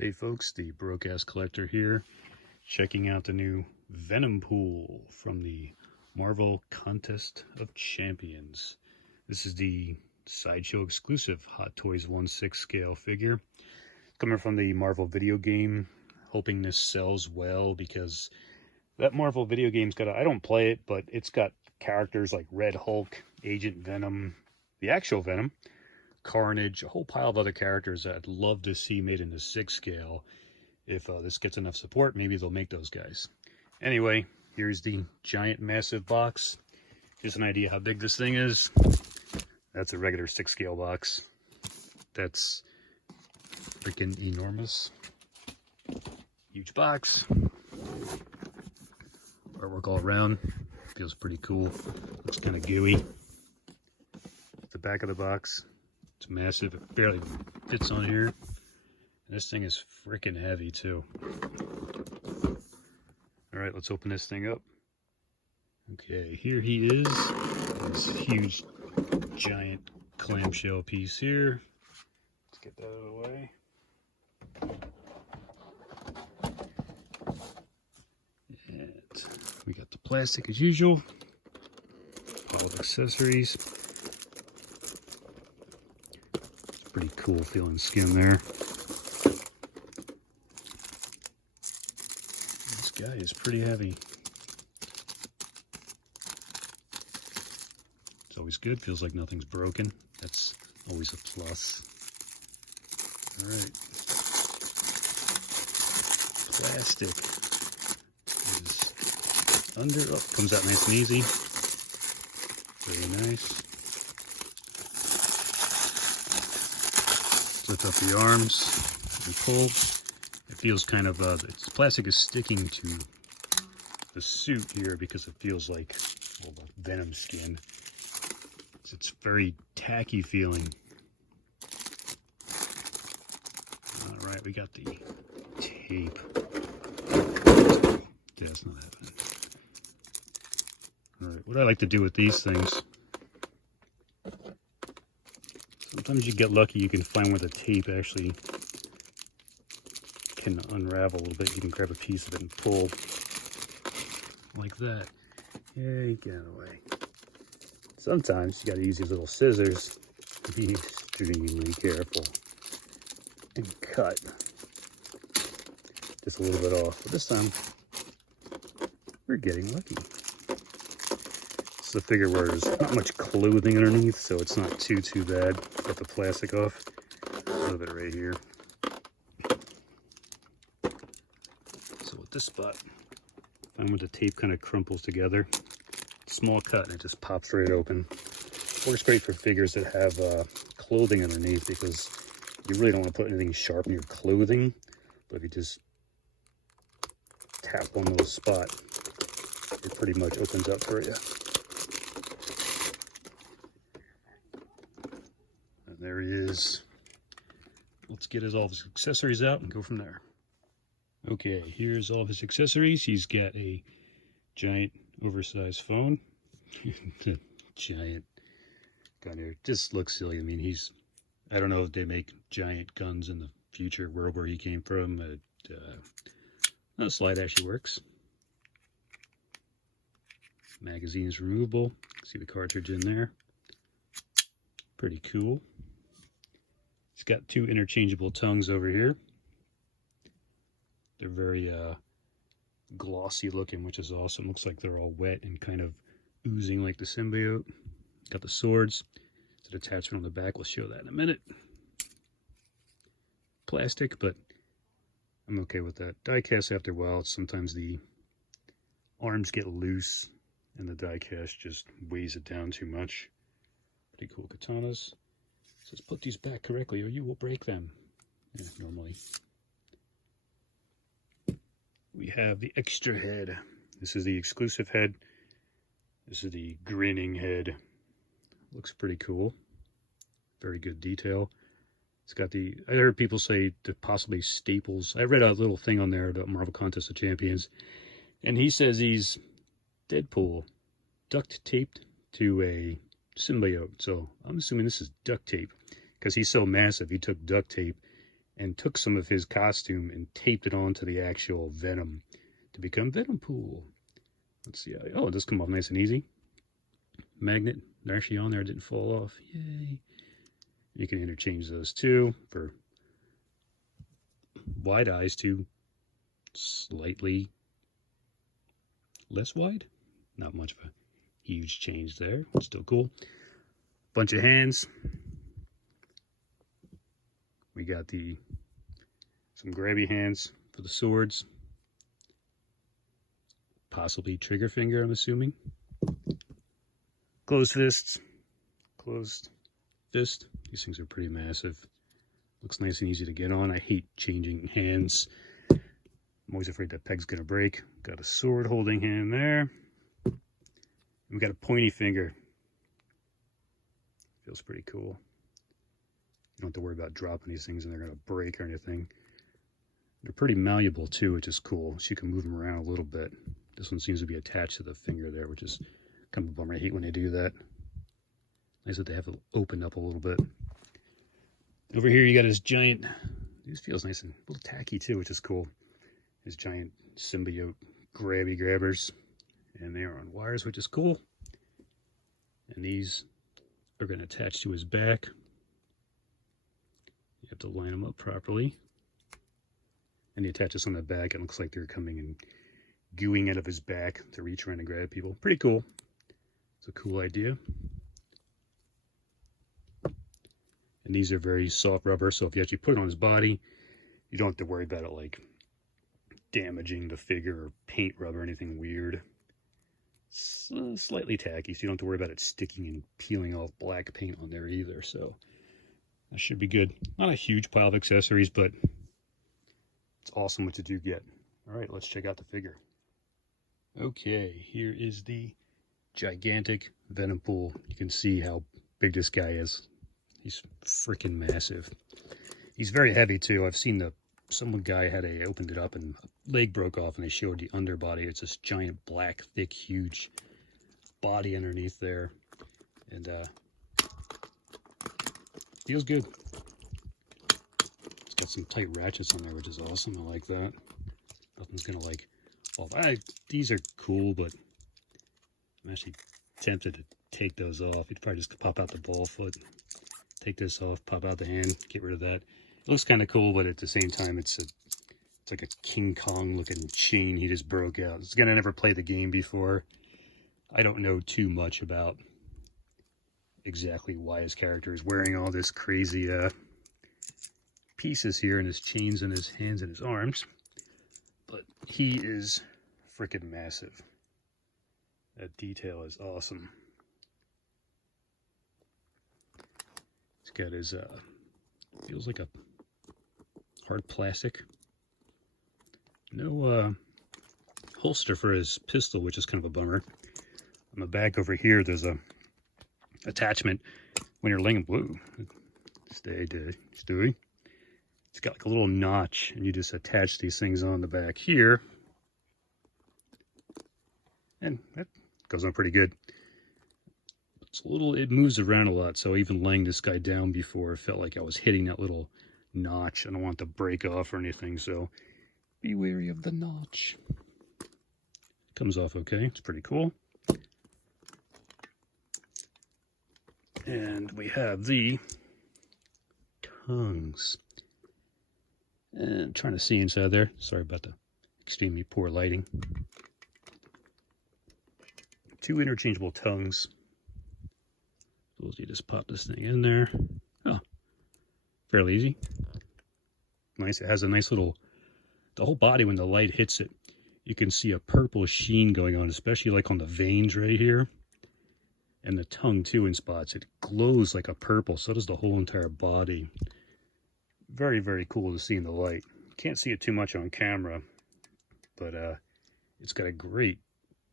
Hey folks, the Broke-Ass Collector here, checking out the new Venompool from the Marvel Contest of Champions. This is the Sideshow exclusive Hot Toys 1/6 scale figure. Coming from the Marvel video game, hoping this sells well because that Marvel video game's got I don't play it, but it's got characters like Red Hulk, Agent Venom, the actual Venom, Carnage, a whole pile of other characters that I'd love to see made into 6 scale. If this gets enough support, maybe they'll make those guys. Anyway, here's the giant massive box. Just an idea how big this thing is. That's a regular 6 scale box. That's freaking enormous. Huge box. Artwork all around. Feels pretty cool. Looks kind of gooey. The back of the box. It's massive. It barely fits on here. And this thing is freaking heavy too. Alright, let's open this thing up. Okay, here he is. This huge, giant clamshell piece here. Let's get that out of the way. And we got the plastic as usual. All the accessories. Pretty cool feeling skin there. This guy is pretty heavy. It's always good. Feels like nothing's broken. That's always a plus. Alright. Plastic is under. Oh, comes out nice and easy. Very nice. Lift up the arms and pull. It feels kind of, its plastic is sticking to the suit here because it feels like, well, the Venom skin. It's very tacky feeling. Alright, we got the tape. Yeah, it's not happening. Alright, what I like to do with these things, sometimes you get lucky, you can find where the tape actually can unravel a little bit. You can grab a piece of it and pull like that. Yeah, get out of the way. Sometimes you gotta use these little scissors to be extremely careful and cut just a little bit off. But this time, we're getting lucky. This is a figure where there's not much clothing underneath, so it's not too bad. Got the plastic off. A little bit right here. So with this spot, find where the tape kind of crumples together. Small cut and it just pops right open. Works great for figures that have clothing underneath because you really don't want to put anything sharp in your clothing. But if you just tap one little spot, it pretty much opens up for you. There he is. Let's get all of his accessories out and go from there. Okay, here's all of his accessories. He's got a giant oversized phone. The giant gun here. Just looks silly. I mean, I don't know if they make giant guns in the future world where he came from. But, the slide actually works. Magazine is removable. See the cartridge in there. Pretty cool. It's got 2 interchangeable tongues over here. They're very glossy looking, which is awesome. Looks like they're all wet and kind of oozing like the symbiote. Got the swords. It's an attachment on the back. We'll show that in a minute. Plastic, but I'm okay with that. Die cast after a while, sometimes the arms get loose and the die cast just weighs it down too much. Pretty cool katanas. It says put these back correctly or you will break them. Yeah, normally. We have the extra head. This is the exclusive head. This is the grinning head. Looks pretty cool. Very good detail. It's got I heard people say to possibly staples. I read a little thing on there about Marvel Contest of Champions. And he says he's Deadpool duct taped to a symbiote. So I'm assuming this is duct tape because he's so massive. He took duct tape and took some of his costume and taped it onto the actual Venom to become Venompool. Let's see how, oh, it does come off nice and easy. Magnet, they're actually on there, it didn't fall off. Yay. You can interchange those two for wide eyes to slightly less wide. Not much of a huge change there, still cool. Bunch of hands. We got some grabby hands for the swords. Possibly trigger finger, I'm assuming. Closed fists. Closed fist. These things are pretty massive. Looks nice and easy to get on. I hate changing hands. I'm always afraid that peg's gonna break. Got a sword holding hand there. We got a pointy finger. Feels pretty cool. You don't have to worry about dropping these things and they're gonna break or anything. They're pretty malleable too, which is cool. So you can move them around a little bit. This one seems to be attached to the finger there, which is kind of a bummer. I hate when they do that. Nice that they have to open up a little bit. Over here you got his giant, this feels nice and a little tacky too, which is cool. His giant symbiote grabby grabbers. And they are on wires, which is cool. And these are going to attach to his back. You have to line them up properly. And he attaches on the back. It looks like they're coming and gooing out of his back to reach around and grab people. Pretty cool. It's a cool idea. And these are very soft rubber, so if you actually put it on his body, you don't have to worry about it like damaging the figure or paint rub or anything weird. It's slightly tacky, so you don't have to worry about it sticking and peeling off black paint on there either, so that should be good. Not a huge pile of accessories, but it's awesome what you do get. Alright, let's check out the figure. Okay, here is the gigantic Venompool. You can see how big this guy is. He's freaking massive. He's very heavy too. I've seen some guy opened it up and a leg broke off and they showed the underbody. It's this giant black, thick, huge body underneath there. And feels good. It's got some tight ratchets on there, which is awesome. I like that. Nothing's gonna like fall. These are cool, but I'm actually tempted to take those off. You'd probably just pop out the ball foot. Take this off, pop out the hand, get rid of that. It looks kind of cool, but at the same time, it's like a King Kong looking chain he just broke out. Again, I never played the game before. I don't know too much about exactly why his character is wearing all this crazy pieces here and his chains in his hands and his arms. But he is freaking massive. That detail is awesome. He's got his, feels like a hard plastic. No holster for his pistol, which is kind of a bummer. On the back over here, there's a attachment when you're laying blue. Stewie. It's got like a little notch, and you just attach these things on the back here. And that goes on pretty good. It's it moves around a lot, so even laying this guy down before, it felt like I was hitting that little notch. I don't want it to break off or anything, so be wary of the notch. Comes off okay, it's pretty cool. And we have the tongues. And I'm trying to see inside there. Sorry about the extremely poor lighting. 2 interchangeable tongues. So you just pop this thing in there. Oh, fairly easy. Nice. It has a nice little, the whole body when the light hits it, you can see a purple sheen going on, especially like on the veins right here. And the tongue too in spots. It glows like a purple, so does the whole entire body. Very, very cool to see in the light. Can't see it too much on camera, but it's got a great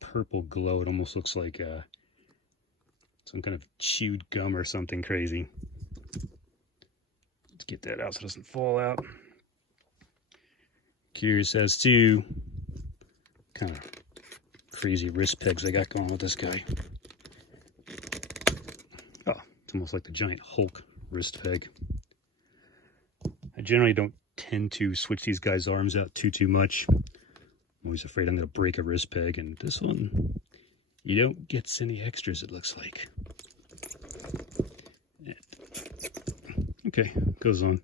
purple glow. It almost looks like some kind of chewed gum or something crazy. Let's get that out so it doesn't fall out. Curious as to kind of crazy wrist pegs I got going with this guy. Oh, it's almost like the giant Hulk wrist peg. I generally don't tend to switch these guys' arms out too much. I'm always afraid I'm going to break a wrist peg, and this one, you don't get any extras, it looks like. Okay, goes on.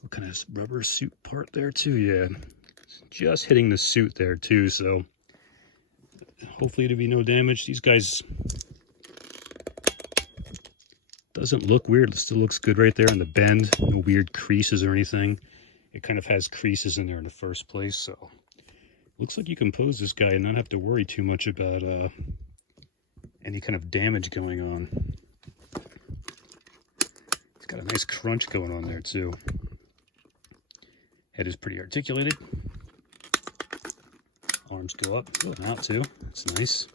What kind of rubber suit part there too? Yeah, just hitting the suit there too, so hopefully there'll be no damage. These guys, doesn't look weird. It still looks good right there on the bend. No weird creases or anything. It kind of has creases in there in the first place, so looks like you can pose this guy and not have to worry too much about any kind of damage going on. It's got a nice crunch going on there too. Head is pretty articulated. Arms go up, go out too. That's nice.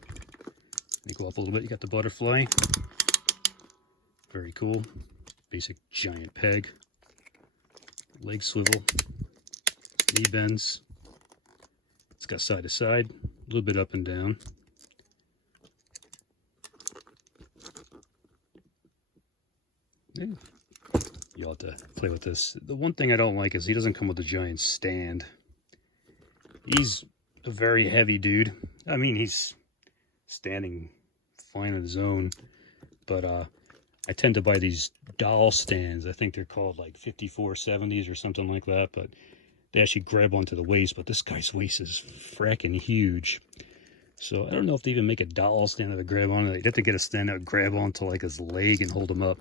They go up a little bit. You got the butterfly. Very cool. Basic giant peg. Leg swivel. Knee bends. It's got side to side, a little bit up and down. Yeah. You'll have to play with this. The one thing I don't like is he doesn't come with a giant stand. He's a very heavy dude. I mean, he's standing fine on his own, but I tend to buy these doll stands. I think they're called like 5470s or something like that, but they actually grab onto the waist, but this guy's waist is fracking huge. So I don't know if they even make a doll stand that would grab on. They'd have to get a stand that would grab onto like his leg and hold him up.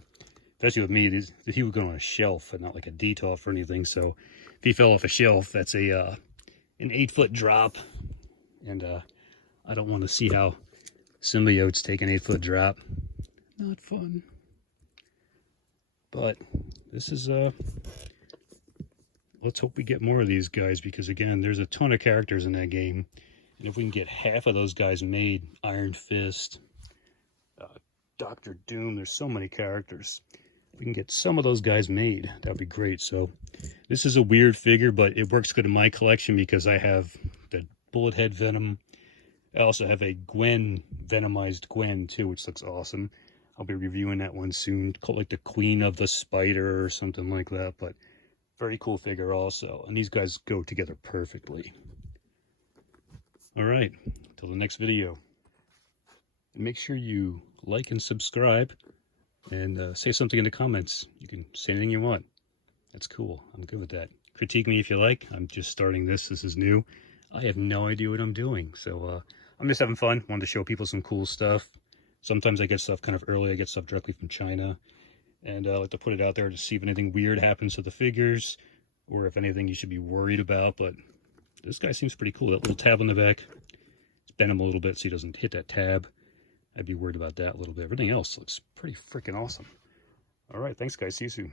Especially with me, he would go on a shelf and not like a detolf or anything. So if he fell off a shelf, that's a an 8-foot drop. And I don't want to see how symbiotes take an 8-foot drop. Not fun. But this is let's hope we get more of these guys, because again, there's a ton of characters in that game, and if we can get half of those guys made, Iron Fist, Doctor Doom, there's so many characters. If we can get some of those guys made, that would be great. So this is a weird figure, but it works good in my collection because I have the bullet head Venom. I also have a Gwen, Venomized Gwen too, which looks awesome. I'll be reviewing that one soon, called like the Queen of the Spider or something like that, but very cool figure also. And these guys go together perfectly. All right, until the next video. Make sure you like and subscribe, and say something in the comments. You can say anything you want. That's cool. I'm good with that. Critique me if you like. I'm just starting this. This is new. I have no idea what I'm doing. So I'm just having fun. Wanted to show people some cool stuff. Sometimes I get stuff kind of early. I get stuff directly from China. And I like to put it out there to see if anything weird happens to the figures, or if anything you should be worried about. But this guy seems pretty cool. That little tab on the back. Let's bend him a little bit so he doesn't hit that tab. I'd be worried about that a little bit. Everything else looks pretty freaking awesome. All right, thanks guys. See you soon.